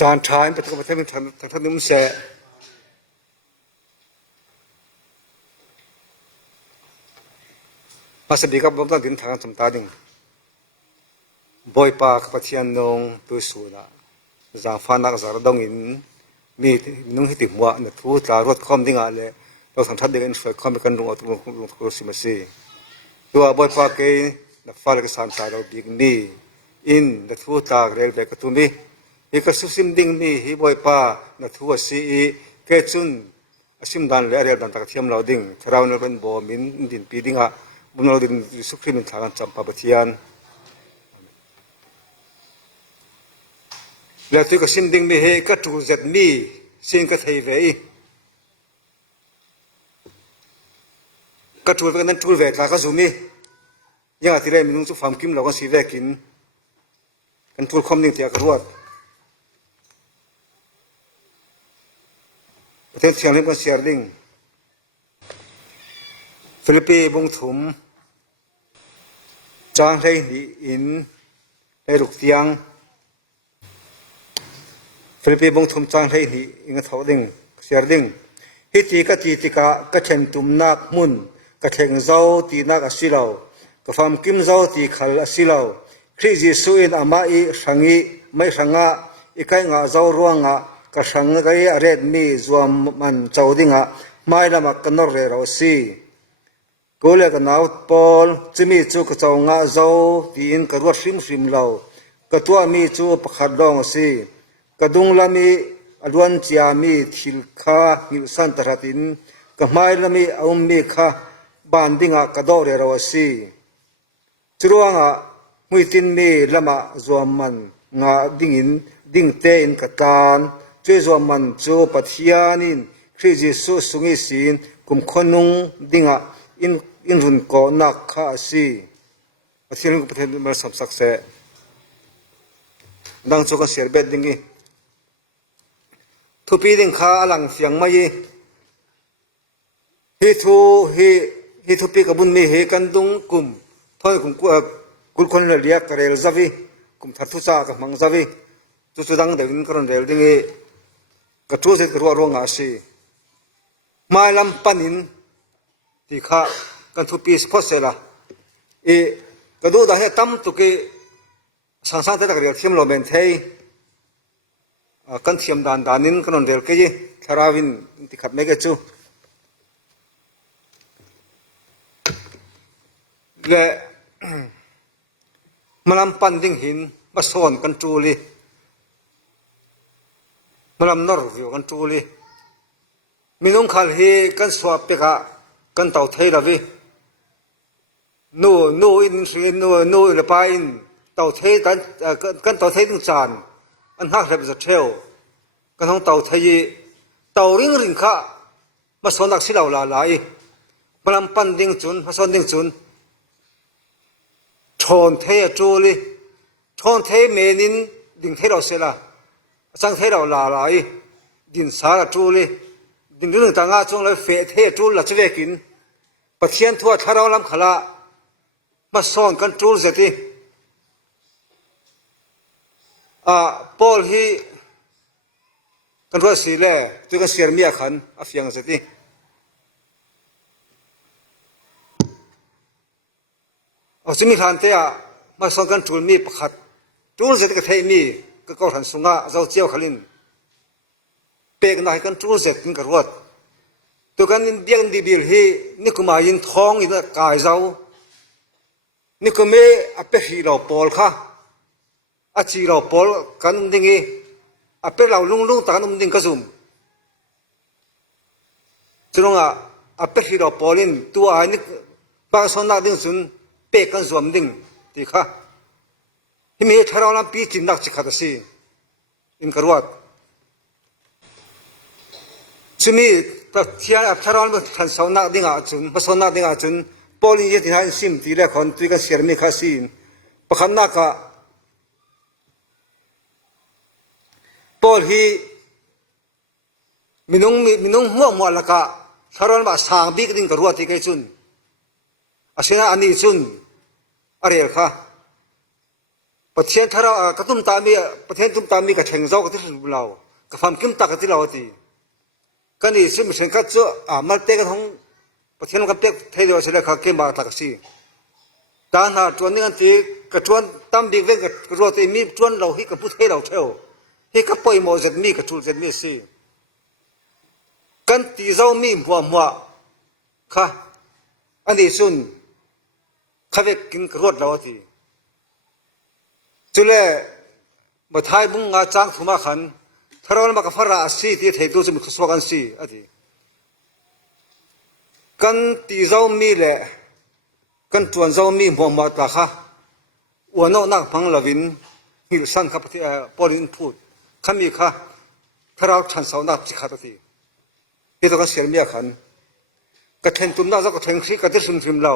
จานทายไปทุกประเทศทางท่านนุ่มเสะมาสบีกับบ่ต้องดินทางสมตาดิงบอยปากปะเทียนนงตุสูนะจางฟานักจารดงอินมีนุ่งหิติมัวนทูตารถคอมดิงอะไรเราทางท่านเดินช่วยคอมกันลงเอาลงโคสิมาซีตัวบอยปากเองนักฟ้าเลกสานตาเราดิกนี่อินนทูตาเรลเบกตุมีอีกสุสิมดิงมีฮิบอยปานทูสีเกจุนสิมดันเลเรียดันตะเทียมเราดิงทราวน์เป็นบ่มินดินปีดิงะบุญเราดินสุขริมินทางจำปาปะเทียนแล้วที่ก็สิมดิงมีเฮก็ถูกจัดมีสิ่งก็ไทยเวก็ถูกกันนั้นถูกเวกลาก็ซูมียังที่ได้มีนุ่งสุฟามกิมเราก็สีเวกินกันถูกคอมดิ่งเตียกรวดประเทศเชียงรายก็เสียดิ่งฟิลิปปินส์บงถุมจางให้อินให้ลุกเตียงฟิลิปปินส์บงถุมจางให้อิงเท่าดิ่งเสียดิ่งฮิติกติกะกะเชนตุมนักมุนกะเชงเจ้าตีนักอสิลาวกะฟามกิมเจ้าตีขัลอสิลาวคริสต์สุอินอามาอีสังอีไม่สังะอีกายงาเจ้าร่วงะกะสังกายเรดมีจวมมันเจ้าดิ่งะไม่ละมักกันนรเรเราซีกูเลยกันเอาปอลจะมีจูกเจ้างะเจ้าตีอินกระวัดริมเรากระตัวมีจูประคัดดองซีกระดุงละมีอดวนจียมีทิลคาหิลสันตระตินกะไม่ละมีอามีคาบานดิ่งะกระดอเรเราซีจรวงะมุยตินมีละมาจวมมันงะดิ่งเตอินกตานช่วยจวมมันจูปัทยานินคริสต์สุสุงิสินกุมขนุงดิ่งะอินรุนโกนักข้าซีอาทิตย์นี้ประเทศมันสับสักเสดังโจกันเสียเบ็ดดิ่งทุปีดิ่งข้าหลังเสียงไม่ฮิทุปีกับบุญมีเฮกันดุงกุมทอยกุมกุลคนเลียกเรลซาวีกุมทัดทุจ้ากับมังซาวีจุดดังเดินกระเรลดิ่งกระทู้เสกรัวรัวงาซีมาลำปันินที่ข้ากันทุปีสปอร์ตเซล่ากระดูดาเหตั้มตุกีสังสารแต่ตะเกียบเทียมโลเมนเทยกันเทียมดานนินกันนเดลเกยทาราวินที่ขับเมกจูและมาลำปันดิ่งหินมาสอนกันจูลีมาลำนอร์วิวกันจูลีมีน้องขัลเฮกันสวบเปกะกันเต่าไทยละวิโนอินละไปอินเต่าไทยกันเต่าไทยต้องจานอันหักเร็บจะเที่ยวกันท้องเต่าไทยเต่าริงข้ามาสอนนักศิลป์ลายมาลำปันดิ่งจุนมาสอนดิ่งจุนชนเทยจูลีชนเทยเมนินดิ่งเทยเราเสละจังเทยเราลายดินสาจูลีดิ่งเรื่องต่างๆจงเลยเฟะเทยจูละจะเวกินปะเทียนทั่วทาราวลำขลามาสอนกันจูลสิปอลฮีกันว่าสิเล่ตัวกันเสียมีอาขันอาฟยังสิเอาสิมีขันเตะมาสอนกันจูลมีประคัดจูลสิก็เทมีก็เกาหันสุงะเจ้าเจียวขลินเปกนายกันจูลสิกินกระวดตัวกันเดียงดีบิลฮีนี่ก็มายินท้องอินกายเจ้านี่ก็ไม่อเปรีเราปอลค่ะอาชีเราปอลกันดิ่งอเปเราลุงตากันดิ่งกระซุ่มจงอเปรีเราปอลินตัวอันนี้บางส่วนนักดิ่งสุนเปกันสวมดิ่งที่ค่ะที่มีทาราวลำปีจินนักจิตขัดสิอินกระวดซึ่งมีแต่ที่อัฐารานมันขันสาวนักดิ่งอาจุนมาสาวนักดิ่งอาจุนปอลินยี่ที่หันซิมที่แรกคนตุยกันเสียมีข้าสินประคันนักะปอลฮีมินุงมัวละกะทารานมาสางบิกดิ่งกระวดที่ไกจุน อาเซียนอันนี้ซุนอะไรค่ะ ประเทศถ้าเรากระตุ้มตามีประเทศตุ้มตามีกระเชงเจ้ากระตุ้มเรากระฟำกิมตากระตุ้มเราทีกันนี่ซึ่งเป็นการจะมาเตะกันของประเทศกับเตะไทยเราเสด็จข้าเกมบาตากสีการหาจวนนี้กันที่กระชวนตามดีเวงกระโดดที่มีจวนเราที่กับผู้ไทยเราเท่าที่กับปอยโมเซนมีกระชูเซนมีสิกันที่เรามีหัวค่ะอันนี้ส่วนข้าเวกินกระโดดเราทีจุดเล่มาไทยบุ้งงาจ้างถุมาขันถ้าเราไม่กับฟาราสีที่ไทยตัวจะมีขสวกันสีอันนี้กันที่เรามีแหละกันจวนเรามีหัวมาตาค่ะวันนั้นนักพังลาวินฮิลสันครับที่ปอลินพูดขามีค่ะถ้าเราฉันสาวนักจิตขาดทีที่ตัวกันเสียมีขันกระเทนตุ่มน่าจะกระเทนขี้กระเทนสุนทรีมเรา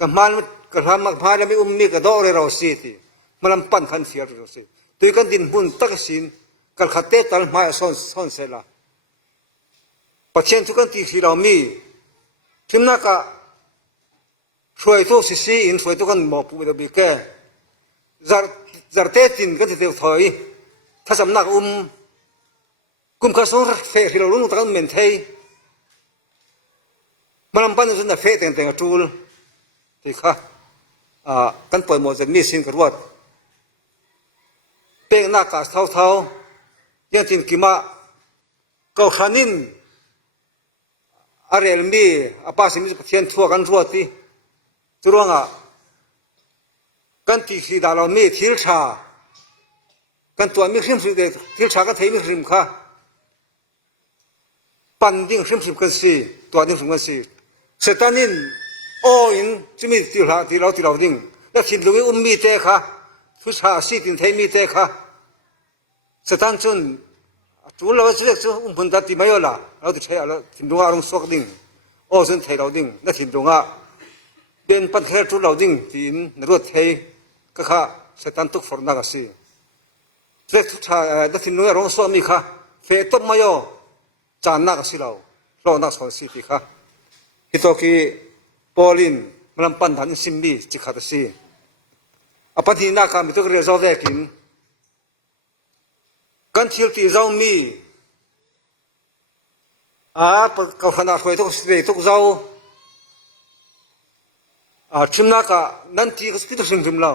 กับมันกระทำมาแล้วไม่มีกระโดดเลยเราสีทีมันลำปั้นขันเสียเราสิตัวกันดินบุญตักสินกันขัดเตะตันมาซ่อนเสละประเทศทุกกันที่เรามีทีมนักช่วยทุกสิ่งช่วยทุกคนบอกผู้บริบทแก่จะเตะจินก็จะเดือดถอยถ้าสำนักกุมข้าสงเฟที่เราลุ้นตะกันเหม็นเทยมันลำปั้นจนแต่เฟแต่งจูลที่ข้ากันปล่อยหมดจะมีสิ่งกระวดเป็นหน้ากากเท่ายังจินกิมาเกาขานินอะไรมีอาป้าสิมิเทียนทั่วกันทั่วที่จุดว่ากันที่ขีดาเรามีทิลชากันตัวมีขึ้นสุดเด็กทิลชากันเทมีขึ้นค่ะปั่นดิ้งขึ้นสุดกันสิตัวดิ้งสุดกันสิเสตานินโอ้ยจะมีที่เราดิ้งแล้วทิลลุยมีเจ้ค่ะทุชาสิตินเทมีเจ้ค่ะสถานชนจุลเราจะเรียกจุพันตัดที่ไม่ยอมละเราจะใช้อะไรถิ่นดวงอารมณ์สวกดิ่งโอ้ส่วนไทยเราดิ่งนั่นถิ่นดวงเป็นปัญหาจุลเราดิ่งที่นรกไทยก็ค่ะสถานทุกฝนนักสิเรียกทุชานั่นถิ่นดวงอารมณ์สวกมีค่ะเฟตไม่ยอมจานนักสิเรานักสอนสิที่ค่ะที่ตัวกี้ปอลินมันลำปันทันสิมบีจิขัดสิอปัตตินักมีตัวเรียกเราแวกินกันที่ที่เรามีกับขนาดคุยทุกสิ่งทุกเราชิมนักนั่นที่ก็สิ่งทุกสิ่งชิมเรา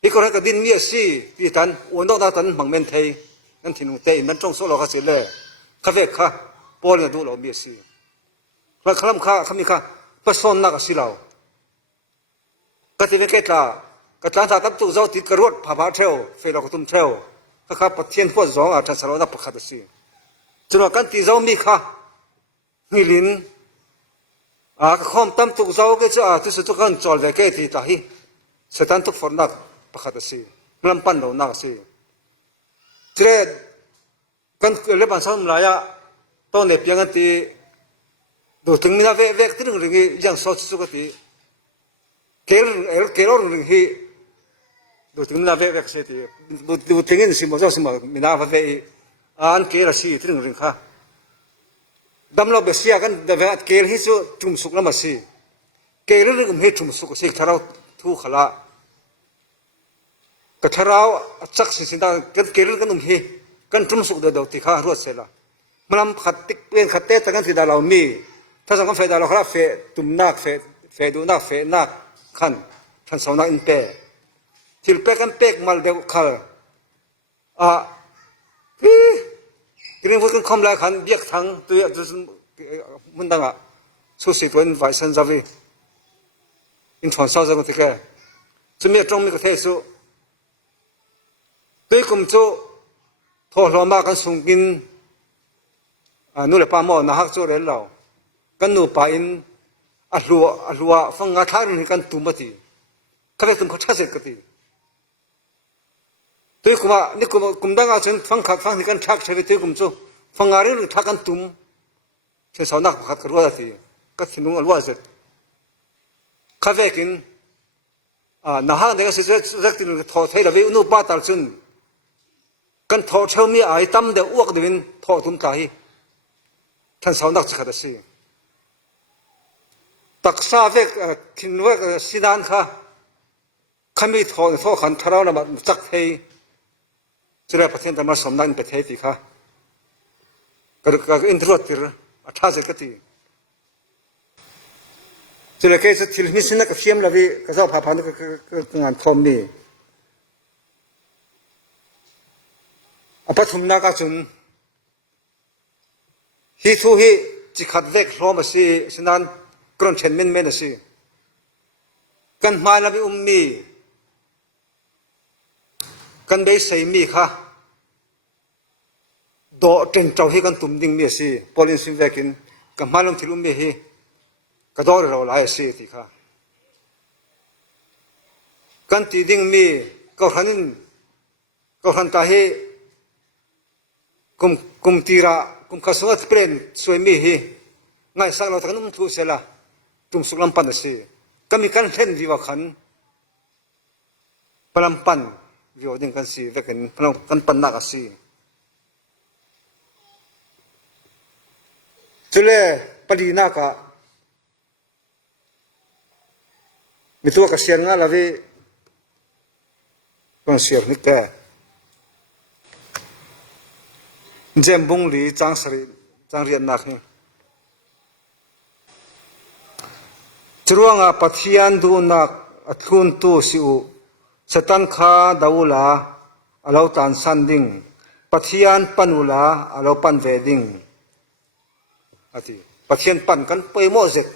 ที่คนให้ดินมีสิที่ท่านวันนั้นท่านบังเมนเทยนั่นที่นุ่งเตยมันจงโซโลกาสิเลข้าเวกข้าปอลเนี่ยดูเรามีสิแล้วข้ามข้าข้ามีข้าผสมนักสิเราก็ที่เวกตาก็ท่านถ้าตั้งตัวเราติดกระโดดผ่าเทวเฟลก็ตุ้มเทวข้าปฏิเสธพวกสองท่านสารนับประคัตสิจนว่ากันที่เรามีข้ามีลินข้อมตั้มตุกเจ้าก็จะที่สุดกันจอลเวกที่ตาฮีสถานทุกฝนนักประคัตสิมันลำปันเรานักสิเจริญกันเรื่องภาษาหลายตอนเด็กยังกันที่ดูถึงมีนาเวกที่หนึ่งยังสอดสุขที่เกลล์หนึ่งที่ดูถึงนาเวกเสียที่ดูถึงนี่สิมันจะสมัยมีนาเวกอันเกลล์สิที่หนึ่งค่ะดำเราเบสียกันเดวิดเกลล์ที่สุดจุ่มสุกน้ำมันสิเกลล์หนึ่งให้จุ่มสุกสิถ้าเราทุกขละก็ถ้าเราจักสิ่งต่างกันเกลล์กันหนึ่งให้กันจุ่มสุกเดียวที่ข้ารวดเสียละมันขัดติกเป็นขัดเตะแต่กันที่ดาเรามีถ้าสังคมเฟดาเราครับเฟตุ่มนักเฟดูนักเฟนักขันท่านสาวนักอินเปที่เปกันเปกมาเดียวขัลที่นี่พวกกันคอมลายขันเบียกทั้งตัวจะมันดังสุสิตัวนี้ไว้สันจาวีอินทรอนซาจังที่แกจะมีตรงมีกระเทสุตัวกุมจูทอลมากันส่งกินนู่นเลยปามอนะฮักจูเรลเรากันนู่ไปอินอัลลัวฟังงาทารุนกันตุมตีเขาเรียกตุมเขาชัดเจนกันตีตัวกุมานี่กุมดังอาเซนฟังขัดฟังที่กันชักใช้ไปตัวกุมจูฟังงาเรื่องทักกันตุมเชื่อสาวนักขัดกันว่าตีก็สินุงอัลว่าเสร็จเขาเรียกินนะฮะเนี่ยก็เสร็จสักทีนึงทอไทยเราไปนู่นป้าตาลซุนกันทอเช่ามีไอตั้มเดืออ้วกเดินทอตุมตายท่านสาวนักจะขัดสิตักซาเวกขินเวกสินานค่ะ ขมีทองทอขันทาราวมาจักเฮจะได้ประเทศธรรมสมนันประเทศที่ค่ะก็อินทรวดที่อัฐาจะกติจะเลยแค่จะทิลมิสินักเฟียมละวิก็จะพาพันก็งานคอมนี่อภัทมนักจุนฮิทูฮิจิขัดเล็กรอมาสิฉะนั้นกรอนเชนเมนเมนสิกันมาละวิมีกันได้ใส่มีค่ะโดดเต็งเจ้าให้กันตุ่มดิ่งมีสิพอลินสิเวกินกันมาลงที่ลุมมีฮีก็โดดเราหลายสิที่ค่ะกันตีดิ่งมีก็ขันตาให้กุมตีระกุมข้าสวัสดิ์เป็นสวยมีฮีง่ายสักเราทั้งนั้นทุเสละตุ่มสุกลำปันสิก็มีการเล่นวิวาขันปลำปันวิวดิ่งกันสิเวกินพลังกันปันนักสิจุเลปดีนักมีตัวกระเซียนงาละวิกระเซียนนิกแกเจมบุงลีจางสรีจางเรียนนักนี่จรวงปัทยันดูนักอัดคุนตูสิวสตันขาดาวลาอาลาวตันสันดิงปัทยันปันุลาอาลาวปันเวดิงอธิปัทยันปันกันไปโมเสก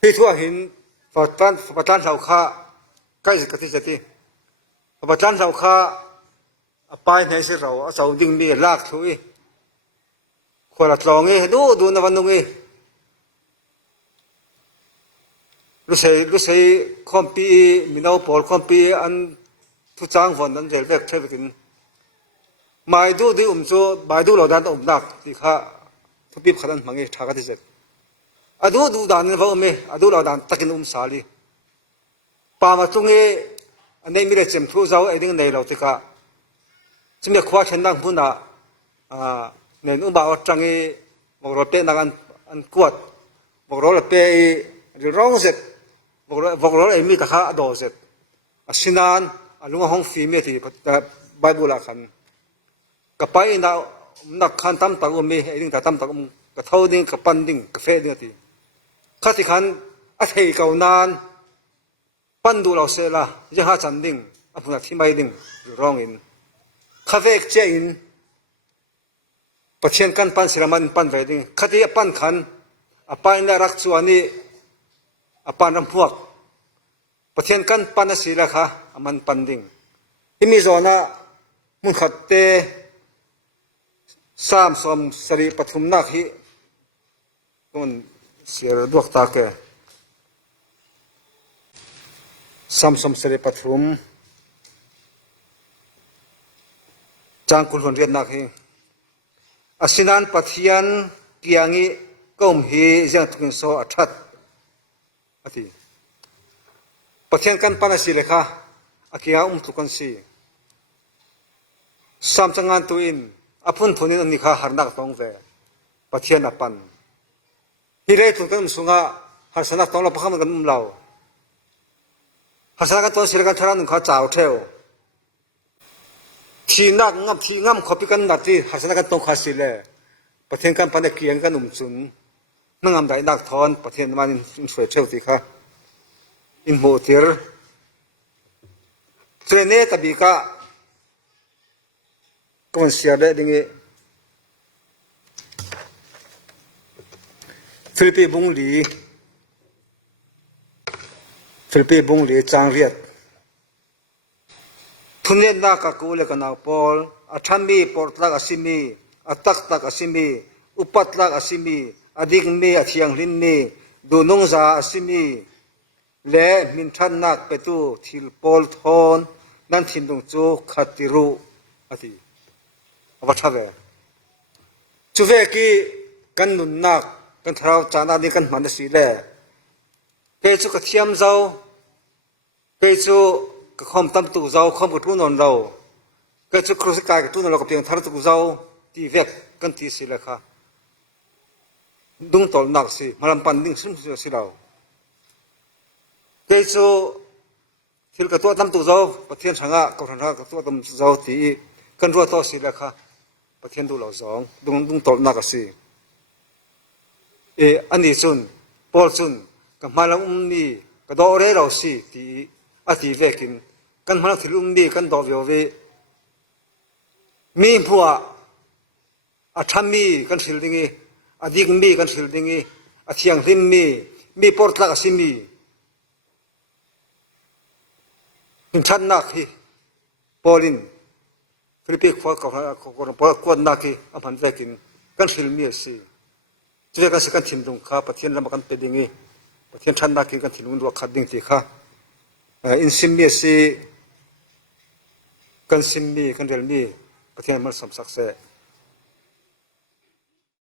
ที่ทั่วหินปัทยันเสาขาใกล้สิกติจติปัทยันเสาขาไปไหนสิเราเสาดิ่งมีลากถุยคนละตรองดูนวันนุ่งรู้สึกคอมปีมีน้าปอลคอมปีอันทุจางฝนนั้นเจริญเวกเทวิกินไม่ดูดีจูไม่ดูเราดันนักที่ข้าทุบขันมังเอชากติเจดูดันนี่ว่าดูเราดันตักินสาลีปามาตรงอันนี้มีเรื่องทุจางไอ้ดิ่งในเราที่ข้าจะมีความเช่นนั้นพูดนะเนี่ยบ่าวจังบอกเราเป็นนักอันกวดบอกเราเป็นร้องเสร็จบอกเราเอ็มีตะขาโดเสร็จสินานลุงห้องฟีเมที่ไบเบิลขันกับไปนักขันตั้มตะกุมีไอ้ดิ่งตะตั้มตะกุมกับเท่าดิ่งกับปันดิ่งกับเฟดิ่งที่ข้าที่ขันอัฐิเก่านานปันดูเราเสร็จละยังหาจันดิ่งอภุนักที่ไม่ดิ่งร้องอินข้าเวกเจอินปัจเจนกันปันสิรามันปันเวดิ่งข้าที่ปันขันอปันน่ารักชวนีอปันรำพวกปัจเจนกันปันสิละค่ะมันปันดิ่งที่มีโซน่ามุขเตสามสมสรีปฐุมนักฮิมันเสียดวกตาแกสามสมสรีปฐุมจางกุลคนเรียนนักฮิอาศินันปัทยันกิยังงี้ก้มฮียังทุกโซอัฐัดอธิปัทยันกันปันสิเลขาอากิยาทุกันสิสามจังงานตัวอินอภุนทุนินนิข้าหานักตองเวปัทยันอปันฮิเรตุกันสุงะหาสนักตองเราพักมันกันเราหาสนักกันตอนสิเลกันทารานุข้าจ่าวเทวที่นักงับที่งับขบิกันนัดที่หาสนักกันตรงข้าสิเลประเทศกันปันเกียงกันจุนนั่งงามได้นักทอนประเทศมันสวยเชี่ยวที่ค่ะอินโมเทอร์เทรนเนตบีกะก็มันเสียได้ดิ่งฟิลิปปิบุงลีจางเรียดทุนเนนักกูเลกันเอาพอลอัฐมีปอร์ตลักอสิมีอัตักตักอสิมีอุปัตลักอสิมีอดิกมีอธิยังลินมีดูนงซาอสิมีและมินทันนักเปตูทิลปอลทอนนั่นทินดงจูขัดติรุอธิวัชระจุเวกีกันนุนนักกันทราวจานานี่กันมันสิเลเกจูกเทียมเจ้าเกจูกคอมตั้มตุกเจ้าคอมกตุนนเราเกจูครูสกายกตุนเรากับเพียงทารตุกเจ้าที่เวกกันที่สิเลค่ะดุงตอลนักสิมาลำปันดิ่งซึ่งสิเรา Peso thil ka to tam tu zo pathian thanga ka thanga ka to tam zo ti kan ro to si la kha pathian du lo zong dung tol na ka si ani chun pol chun ka malang ni ka do re lo si ti ati vekin kan malang thilum ni kan do ve mi phua a thami kan thil dingi adik mi kan thil dingi athiang him mi portla ka si miท่านนักที่ปอลินฟิลิปปินส์เขากวนนักที่อภันเวกินกันสิลมีสิจะได้กันสิกันถิ่นตรงข้าประเทศละมากันเป็นยังไงประเทศท่านนักที่กันถิ่นมันรัวขัดดิ้งที่ข้าอินซิมมีสิกันซิมมีกันเรลมีประเทศมันสมศักดิ์ศรี